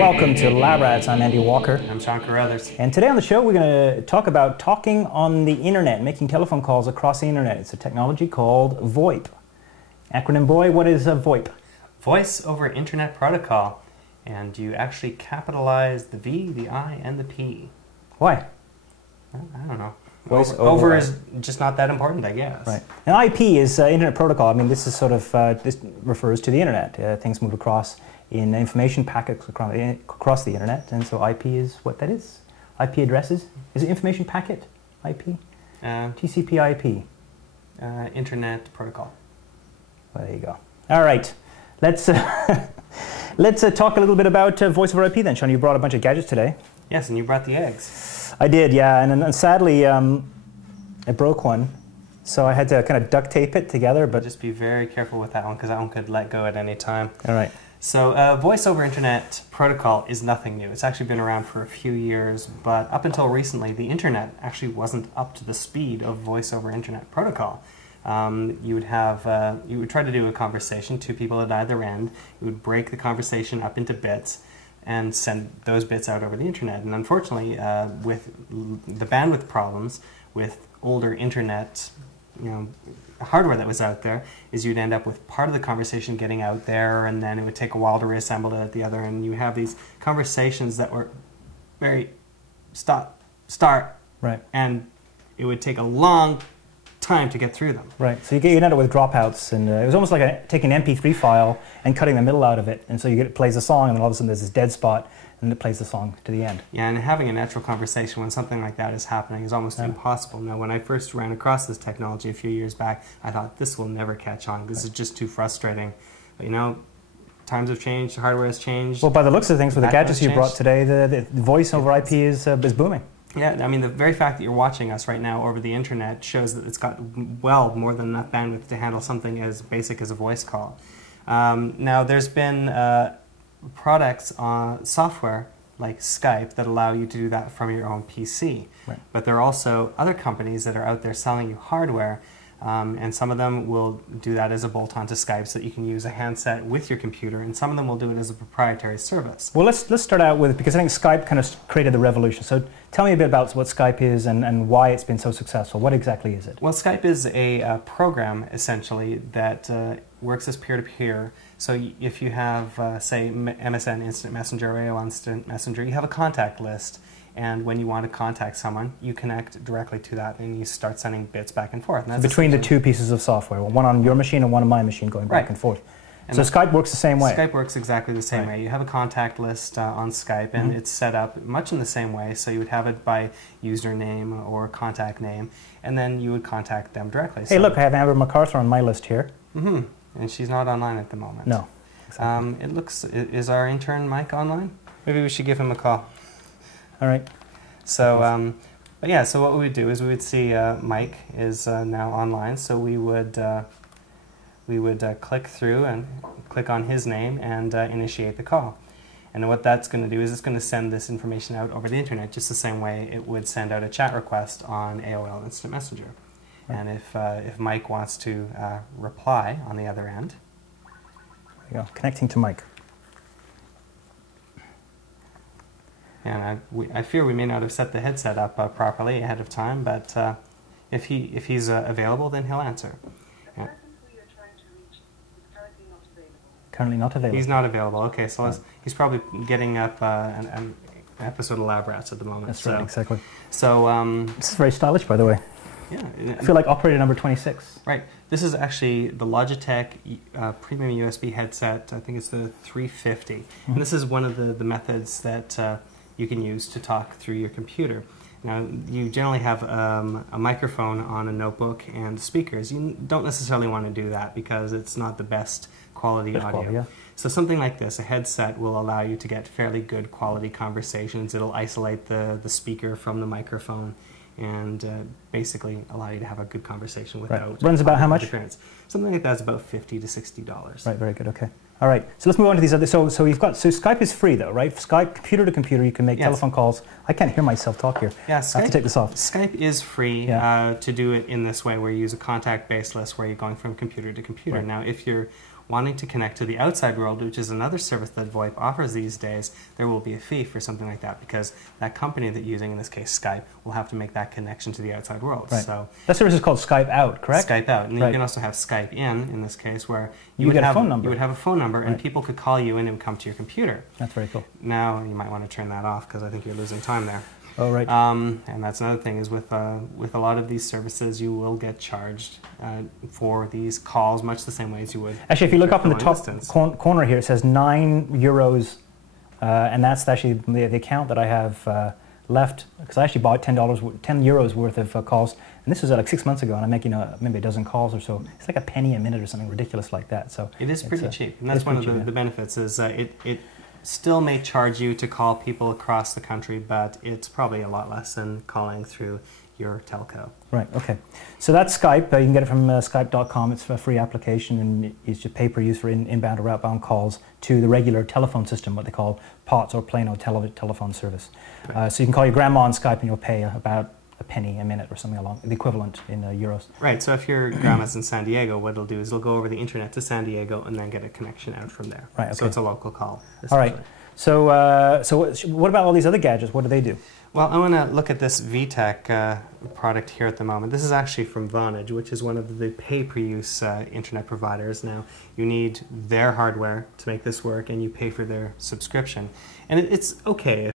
welcome to Lab Rats. I'm Andy Walker. I'm Sean Carruthers. And today on the show we're going to talk about talking on the internet, making telephone calls across the internet. It's a technology called VoIP. Acronym boy, what is VoIP? Voice over Internet Protocol. And you actually capitalize the V, the I, and the P. Why? I don't know. Voice over is just not that important, I guess. Right. And IP is Internet Protocol. I mean, this is sort of, this refers to the internet. Things move across in information packets across the internet, and so IP is what that is. IP addresses. Is it information packet? IP? TCP IP? Internet Protocol. Well, there you go. All right. Let's, let's talk a little bit about voice over IP then. Sean, you brought a bunch of gadgets today. Yes, and you brought the eggs. I did, yeah, and sadly I broke one, so I had to kind of duct tape it together. But just be very careful with that one, because that one could let go at any time. All right. So voice over Internet Protocol is nothing new. It's actually been around for a few years, but up until recently, the internet actually wasn't up to the speed of voice over Internet Protocol. You would try to do a conversation, two people at either end. You would break the conversation up into bits and send those bits out over the internet. And unfortunately, with the bandwidth problems with older internet, hardware that was out there, is you'd end up with part of the conversation getting out there, and then it would take a while to reassemble it at the other end. You have these conversations that were very start, right, and it would take a long time to get through them. Right, so you end up with dropouts, and it was almost like taking an MP3 file and cutting the middle out of it, and so it plays a song, and then all of a sudden there's this dead spot, and it plays the song to the end. Yeah, and having a natural conversation when something like that is happening is almost impossible. Now, when I first ran across this technology a few years back, I thought, this will never catch on. This is just too frustrating. But times have changed, hardware has changed. Well, by the looks of things, with the gadgets you brought today, the voice over IP is booming. Yeah, I mean, the very fact that you're watching us right now over the internet shows that it's got well more than enough bandwidth to handle something as basic as a voice call. Now, there's been products on software like Skype that allow you to do that from your own PC. Right. But there are also other companies that are out there selling you hardware, and some of them will do that as a bolt-on to Skype so that you can use a handset with your computer, and some of them will do it as a proprietary service. Well, let's start out with, because I think Skype kind of created the revolution. So tell me a bit about what Skype is and why it's been so successful. What exactly is it? Well, Skype is a program, essentially, that works as peer-to-peer. So if you have, say, MSN Instant Messenger or AOL Instant Messenger, you have a contact list. And when you want to contact someone, you connect directly to that, and you start sending bits back and forth. And that's between the two pieces of software, one on your machine and one on my machine, going back and forth. And so Skype works the same way? Skype works exactly the same way. You have a contact list on Skype, and it's set up much in the same way. So you would have it by username or contact name, and then you would contact them directly. Hey, look, I have Amber MacArthur on my list here. Mm-hmm. And she's not online at the moment. No. Exactly. It looks, is our intern Mike online? Maybe we should give him a call. All right. So, but yeah, so what we would do is we would see Mike is now online, so we would click through and click on his name and initiate the call. And what that's going to do is it's going to send this information out over the internet just the same way it would send out a chat request on AOL Instant Messenger. Right. And if Mike wants to reply on the other end. There you go, connecting to Mike. And I fear we may not have set the headset up properly ahead of time, but if he's available, then he'll answer. The person who you're trying to reach is currently not available. Currently not available. He's not available. Okay, so he's probably getting up an episode of Lab Rats at the moment. That's right, exactly. So this is very stylish, by the way. Yeah, I feel like operator number 26. Right. This is actually the Logitech Premium USB Headset. I think it's the 350. And this is one of the methods that you can use to talk through your computer. Now, you generally have a microphone on a notebook and speakers. You don't necessarily want to do that because it's not the best quality audio. Yeah. So something like this, a headset, will allow you to get fairly good quality conversations. It'll isolate the speaker from the microphone and basically allow you to have a good conversation without... Right. Runs about how much? Something like that's about $50 to $60. Right, very good, okay. All right, so let's move on to these other. So Skype is free though, right? Skype, computer to computer, you can make telephone calls. I can't hear myself talk here. Yeah, I have to take this off. Skype is free to do it in this way, where you use a contact-based list, where you're going from computer to computer. Right. Now, if you're wanting to connect to the outside world, which is another service that VoIP offers these days, there will be a fee for something like that because that company that you're using, in this case Skype, will have to make that connection to the outside world. Right. So that service is called SkypeOut, correct? SkypeOut. And then Right. you can also have SkypeIn, in this case, where you get would have a phone number. You would have a phone number, and Right. people could call you and it would come to your computer. That's very cool. Now, you might want to turn that off because I think you're losing time there. Oh, right. And that's another thing is with a lot of these services, you will get charged for these calls much the same way as you would. Actually, if you look up in the long top distance. corner here, it says €9, and that's actually the account that I have left, because I actually bought €10 worth of calls, and this was like 6 months ago, and I'm making maybe a dozen calls or so. It's like a penny a minute or something ridiculous like that. So It is pretty cheap, and that's one of the benefits is it still may charge you to call people across the country, but it's probably a lot less than calling through your telco. Right, okay. So that's Skype. You can get it from Skype.com. It's a free application, and it's just pay-per-use for inbound or outbound calls to the regular telephone system, what they call POTS or plain old telephone service. Right. So you can call your grandma on Skype and you'll pay about a penny a minute or something along, the equivalent in euros. Right, so if your grandma's in San Diego, what it'll do is it'll go over the internet to San Diego and then get a connection out from there. Right, okay. So it's a local call. All right. So, what about all these other gadgets? What do they do? Well, I want to look at this VTech product here at the moment. This is actually from Vonage, which is one of the pay-per-use internet providers. Now, you need their hardware to make this work, and you pay for their subscription. And it's okay.